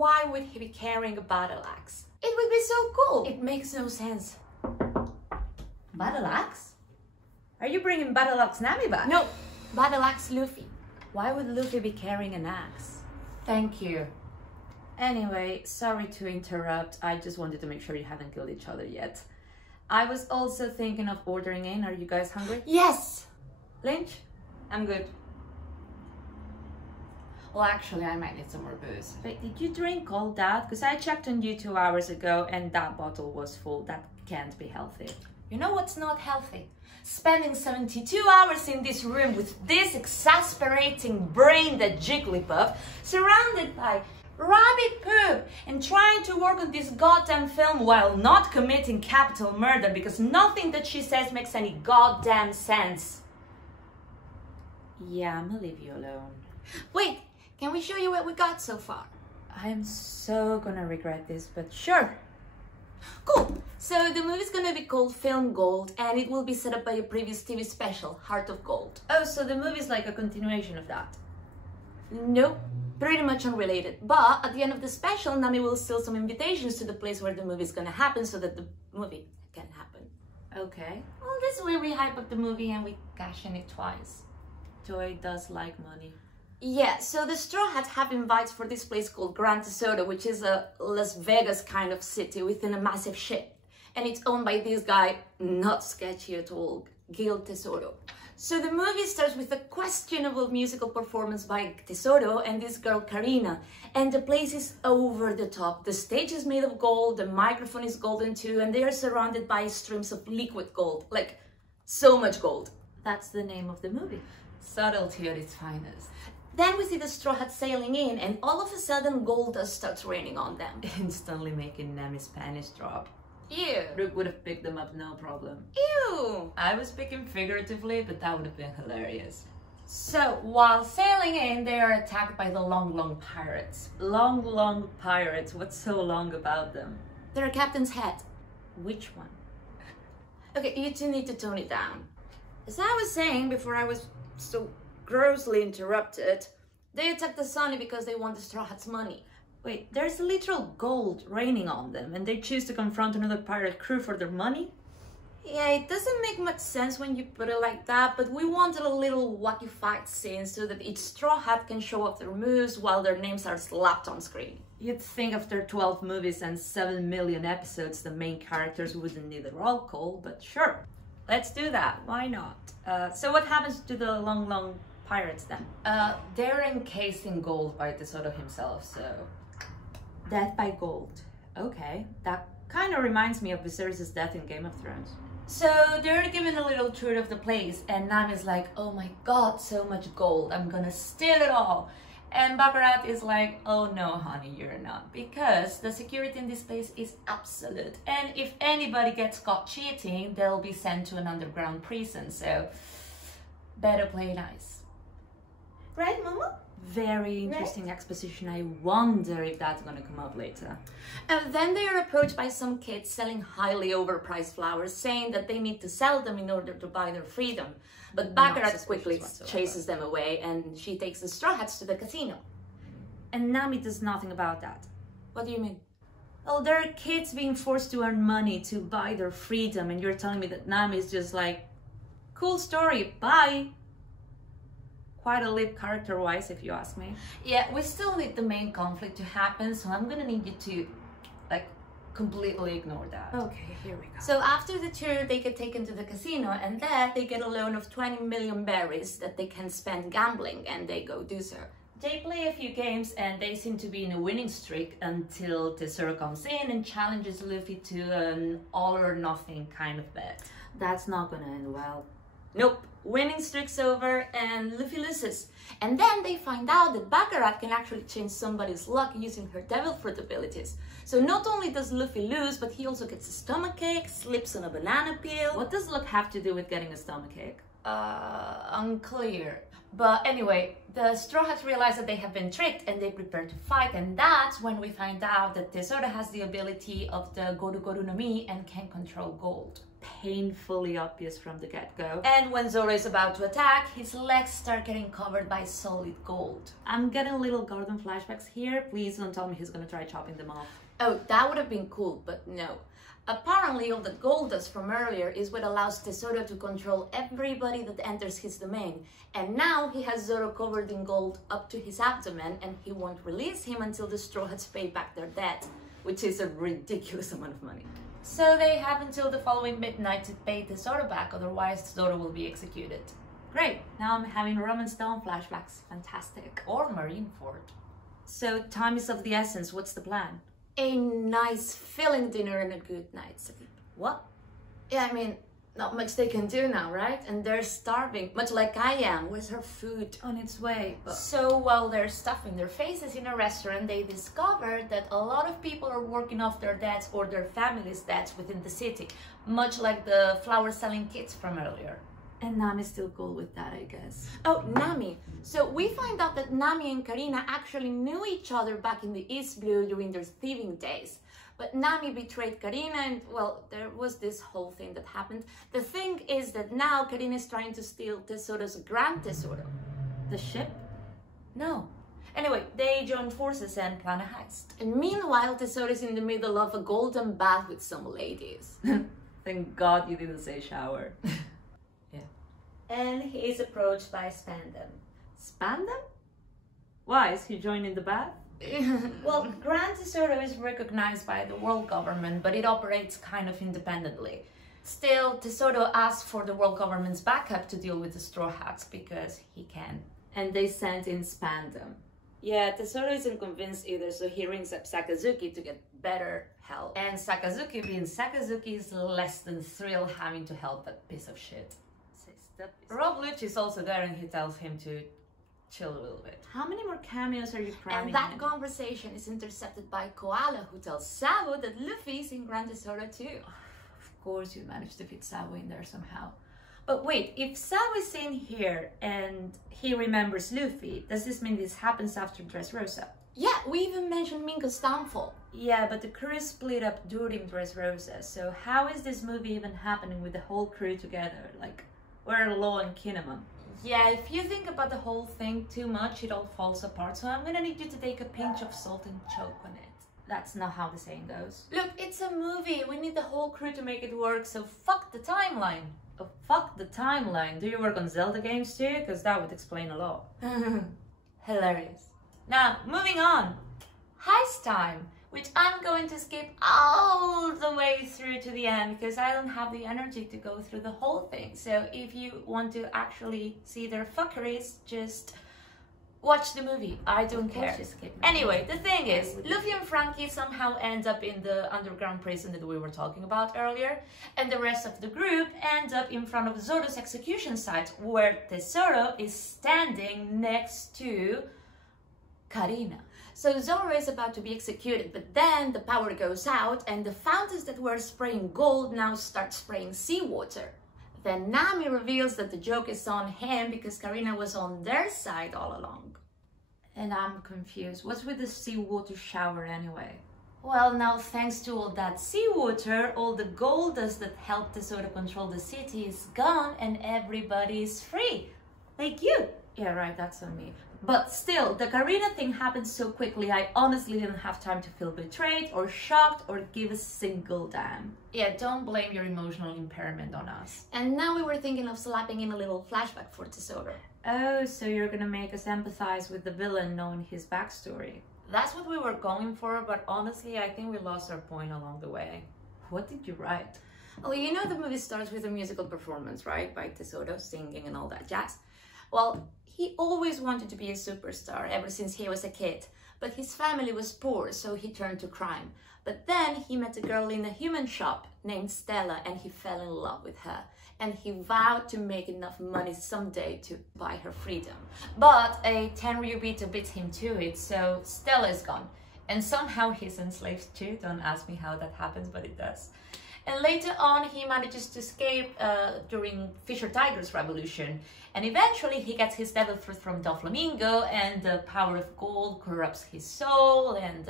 why would he be carrying a battle axe? It would be so cool. It makes no sense. Battle axe? Are you bringing Battle Axe Nami back? No, battle axe Luffy. Why would Luffy be carrying an axe? Thank you. Anyway, sorry to interrupt. I just wanted to make sure you haven't killed each other yet. I was also thinking of ordering in. Are you guys hungry? Yes! Lynch? I'm good. Well, actually, I might need some more booze. Wait, did you drink all that? Because I checked on you 2 hours ago and that bottle was full. That can't be healthy. You know what's not healthy? Spending 72 hours in this room with this exasperating brain-dead Jigglypuff, surrounded by rabbit poop, and trying to work on this goddamn film while not committing capital murder because nothing that she says makes any goddamn sense. Yeah, I'm gonna leave you alone. Wait, can we show you what we got so far? I'm so gonna regret this, but sure. Cool. So the movie's gonna be called Film Gold, and it will be set up by a previous TV special, Heart of Gold. Oh, so the movie's like a continuation of that? Nope, pretty much unrelated. But at the end of the special, Nami will steal some invitations to the place where the movie's gonna happen so that the movie can happen. Okay. Well, this way we hype up the movie and we cash in it twice. Toy does like money. Yeah, so the Straw Hats have invites for this place called Gran Tesoro, which is a Las Vegas kind of city within a massive ship. And it's owned by this guy, not sketchy at all, Gil Tesoro. So the movie starts with a questionable musical performance by Tesoro and this girl Karina. And the place is over the top. The stage is made of gold, the microphone is golden too, and they are surrounded by streams of liquid gold. Like, so much gold. That's the name of the movie. Subtlety at its finest. Then we see the Straw Hats sailing in, and all of a sudden gold dust starts raining on them. Instantly making Nami's panties drop. Ew. Brooke would have picked them up no problem. Ew. I was speaking figuratively, but that would have been hilarious. So, while sailing in, they are attacked by the Long Long pirates. Long pirates. What's so long about them? They're a captain's head. Which one? Okay, you two need to tone it down. As I was saying before I was so grossly interrupted, they attacked the Sunny because they want the Straw Hats' money. Wait, there's literal gold raining on them and they choose to confront another pirate crew for their money? Yeah, it doesn't make much sense when you put it like that, but we wanted a little wacky fight scene so that each Straw Hat can show off their moves while their names are slapped on screen. You'd think after 12 movies and 7 million episodes the main characters wouldn't need a roll call, but sure. Let's do that, why not? So what happens to the Long pirates then? They're encased in gold by Tesoro himself, so... Death by gold. Okay, that kind of reminds me of Viserys' death in Game of Thrones. So they're given a little tour of the place, and Nami's like, oh my god, so much gold, I'm gonna steal it all. And Baccarat is like, oh no honey, you're not, because the security in this place is absolute, and if anybody gets caught cheating, they'll be sent to an underground prison, so better play nice. Right, Mama? Very interesting exposition. I wonder if that's gonna come up later. And then they are approached by some kids selling highly overpriced flowers, saying that they need to sell them in order to buy their freedom. But Baccarat quickly chases them away, and she takes the Straw Hats to the casino. And Nami does nothing about that. What do you mean? Oh, there are kids being forced to earn money to buy their freedom, and you're telling me that Nami is just like, cool story, bye. Quite a lip character-wise, if you ask me. Yeah, we still need the main conflict to happen, so I'm gonna need you to, like, completely ignore that. Okay, here we go. So after the tour, they get taken to the casino, and there they get a loan of 20 million berries that they can spend gambling, and they go do so. They play a few games, and they seem to be in a winning streak until Tesoro comes in and challenges Luffy to an all-or-nothing kind of bet. That's not gonna end well. Nope. Winning streak's over and Luffy loses. And then they find out that Baccarat can actually change somebody's luck using her devil fruit abilities. So not only does Luffy lose, but he also gets a stomachache, slips on a banana peel. What does luck have to do with getting a stomachache? Unclear. But anyway, The Straw Hats realize that they have been tricked and they prepare to fight, and that's when we find out that Tesoro has the ability of the Goru Goru no Mi and can control gold. Painfully obvious from the get-go. And when Zoro is about to attack, his legs start getting covered by solid gold. I'm getting little Gordon flashbacks here. Please don't tell me he's gonna try chopping them off. Oh, that would have been cool, but no. Apparently, all the gold dust from earlier is what allows Tesoro to control everybody that enters his domain. And now he has Zoro covered in gold up to his abdomen, and he won't release him until the Straw Hats pay back their debt, which is a ridiculous amount of money. So they have until the following midnight to pay Tesoro back, otherwise Zoro will be executed. Great, now I'm having Roman Stone flashbacks. Fantastic. Or Marineford. So time is of the essence, what's the plan? A nice filling dinner and a good night's sleep. What? Yeah, I mean, not much they can do now, right? And they're starving, much like I am. Where's her food? On its way. So while they're stuffing their faces in a restaurant, they discover that a lot of people are working off their debts or their family's debts within the city, much like the flower-selling kids from earlier. And Nami's still cool with that, I guess. Oh, Nami. So we find out that Nami and Karina actually knew each other back in the East Blue during their thieving days. But Nami betrayed Karina and, well, there was this whole thing that happened. The thing is that now Karina is trying to steal Tesoro's Grand Tesoro. The ship? No. Anyway, they join forces and plan a heist. And meanwhile, Tesoro is in the middle of a golden bath with some ladies. Thank God you didn't say shower. Yeah. And he is approached by Spandam. Spandam? Why, is he joining the bath? Well, Grand Tesoro is recognized by the world government, but it operates kind of independently. Still, Tesoro asks for the world government's backup to deal with the Straw Hats because he can. And they sent in Spandam. Yeah, Tesoro isn't convinced either, so he rings up Sakazuki to get better help. And Sakazuki, being Sakazuki, is less than thrilled having to help that piece of shit. Rob Lucci is also there and he tells him to chill a little bit. How many more cameos are you cramming And that in? conversation is intercepted by Koala, who tells Sabo that Luffy's in Grand Tesoro too. Of course you managed to fit Sabo in there somehow. But wait, if Sabo is in here and he remembers Luffy, does this mean this happens after Dressrosa? Yeah, we even mentioned Minko's downfall. Yeah, but the crew split up during Dressrosa, so how is this movie even happening with the whole crew together? Like, where are Law and Kinemon? Yeah, if you think about the whole thing too much, it all falls apart, so I'm gonna need you to take a pinch of salt and choke on it. That's not how the saying goes. Look, it's a movie. We need the whole crew to make it work, so fuck the timeline. Oh, fuck the timeline. Do you work on Zelda games too? Because that would explain a lot. Hilarious. Now, moving on. Heist time, which I'm going to skip all the way through to the end because I don't have the energy to go through the whole thing. So if you want to actually see their fuckeries, just watch the movie. I don't care. Anyway, the thing is, Luffy and Frankie somehow end up in the underground prison that we were talking about earlier, and the rest of the group end up in front of Zoro's execution site, where Tesoro is standing next to Karina. So Zoro is about to be executed, but then the power goes out and the fountains that were spraying gold now start spraying seawater. Then Nami reveals that the joke is on him because Karina was on their side all along. And I'm confused. What's with the seawater shower anyway? Well, now thanks to all that seawater, all the gold dust that helped Tesoro control the city is gone and everybody is free. Like you. Yeah, right, that's on me. But still, the Karina thing happened so quickly, I honestly didn't have time to feel betrayed or shocked or give a single damn. Yeah, don't blame your emotional impairment on us. And now we were thinking of slapping in a little flashback for Tesoro. Oh, so you're gonna make us empathize with the villain knowing his backstory. That's what we were going for, but honestly, I think we lost our point along the way. What did you write? Well, you know the movie starts with a musical performance, right? By Tesoro singing and all that jazz. Well, he always wanted to be a superstar ever since he was a kid, but his family was poor, so he turned to crime. But then he met a girl in a human shop named Stella and he fell in love with her. And he vowed to make enough money someday to buy her freedom. But a Tenryubito beats him to it, so Stella is gone. And somehow he's enslaved too. Don't ask me how that happens, but it does. And later on, he manages to escape during Fisher Tiger's revolution. And eventually, he gets his devil fruit from Doflamingo, and the power of gold corrupts his soul, and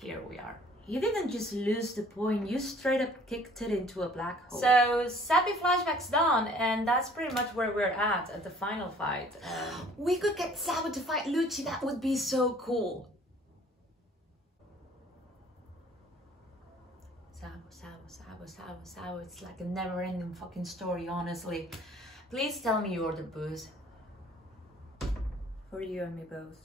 here we are. You didn't just lose the point, you straight up kicked it into a black hole. So, Sappy flashback's done, and that's pretty much where we're at the final fight. We could get Sabo to fight Lucci, that would be so cool. Sabo, it's like a never-ending fucking story, honestly. Please tell me you ordered booze. For you and me both.